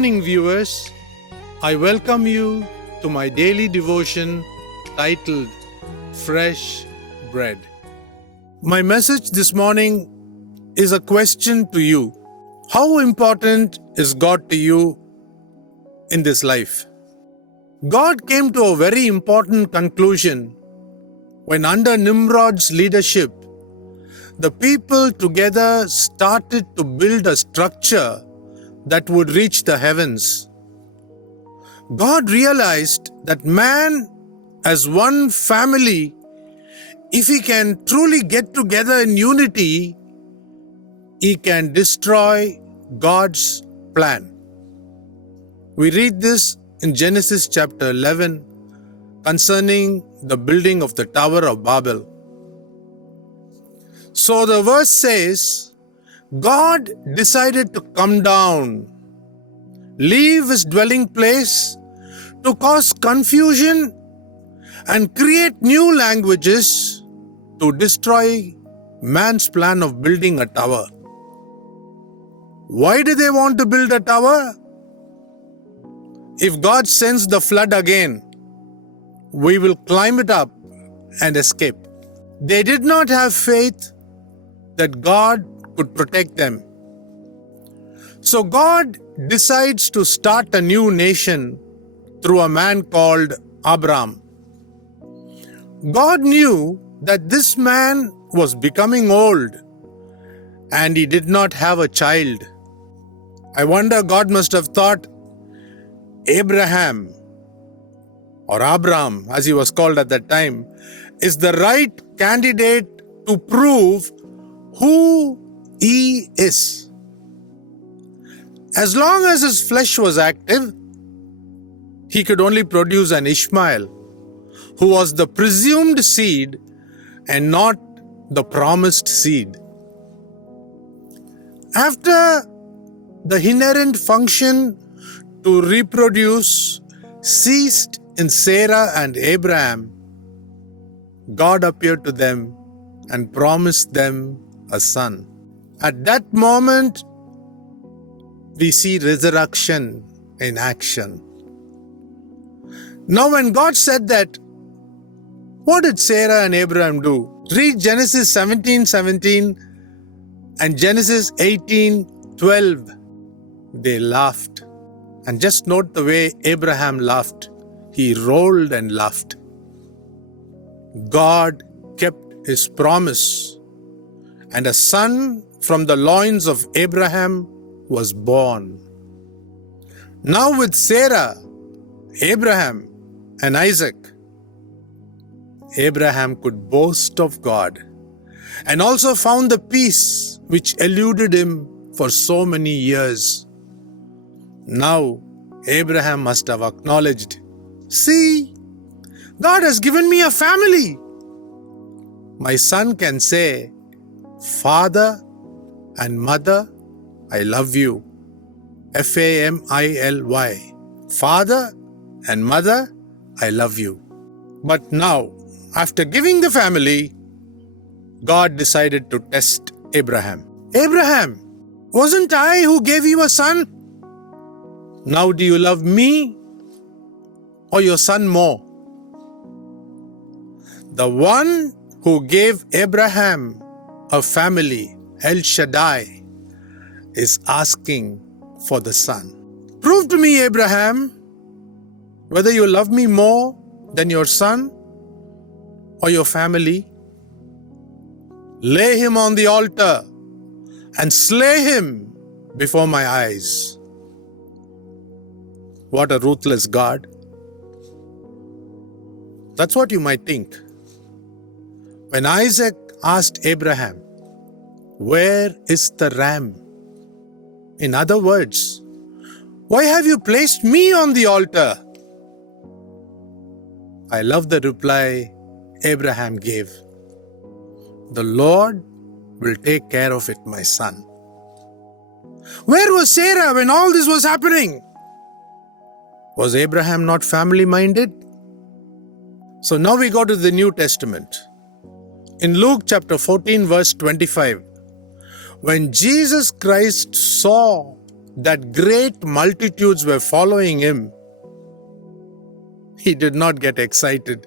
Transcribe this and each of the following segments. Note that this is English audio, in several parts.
morning, viewers. I welcome you to my daily devotion titled Fresh Bread. My message this morning is a question to you. How important is God to you in this life? God came to a very important conclusion when, under Nimrod's leadership, the people together started to build a structure that would reach the heavens. God realized that man, as one family, if he can truly get together in unity, he can destroy God's plan. We read this in Genesis chapter 11 concerning the building of the Tower of Babel. So the verse says, God decided to come down, leave his dwelling place to cause confusion and create new languages to destroy man's plan of building a tower. Why do they want to build a tower? If God sends the flood again, we will climb it up and escape. They did not have faith that God could protect them. So God decides to start a new nation through a man called Abram. God knew that this man was becoming old and he did not have a child. I wonder, God must have thought Abraham, or Abram as he was called at that time, is the right candidate to prove who he is. As long as his flesh was active, he could only produce an Ishmael, who was the presumed seed and not the promised seed. After the inherent function to reproduce ceased in Sarah and Abraham, God appeared to them and promised them a son. At that moment, we see resurrection in action. Now, when God said that, what did Sarah and Abraham do? Read Genesis 17:17 and Genesis 18:12. They laughed. And just note the way Abraham laughed. He rolled and laughed. God kept his promise, and a son from the loins of Abraham was born. Now with Sarah, Abraham, and Isaac, Abraham could boast of God and also found the peace which eluded him for so many years. Now, Abraham must have acknowledged, see, God has given me a family. My son can say, Father and Mother, I love you. Family. Father and Mother, I love you. But now, after giving the family, God decided to test Abraham. Abraham, wasn't I who gave you a son? Now do you love me or your son more? The one who gave Abraham a family, El Shaddai, is asking for the son. Prove to me, Abraham, whether you love me more than your son or your family. Lay him on the altar and slay him before my eyes. What a ruthless God. That's what you might think. When Isaac asked Abraham, where is the ram? In other words, why have you placed me on the altar? I love the reply Abraham gave. The Lord will take care of it, my son. Where was Sarah when all this was happening? Was Abraham not family-minded? So now we go to the New Testament. In Luke chapter 14 verse 25, when Jesus Christ saw that great multitudes were following him, he did not get excited.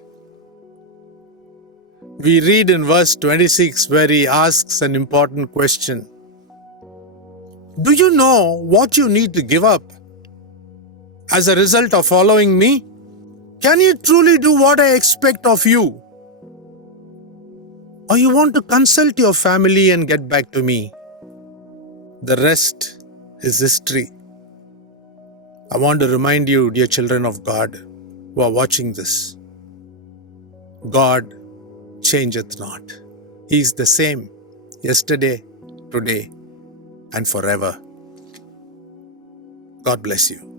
We read in verse 26 where he asks an important question. Do you know what you need to give up as a result of following me? Can you truly do what I expect of you? Or you want to consult your family and get back to me? The rest is history. I want to remind you, dear children of God who are watching this, God changeth not. He is the same yesterday, today, and forever. God bless you.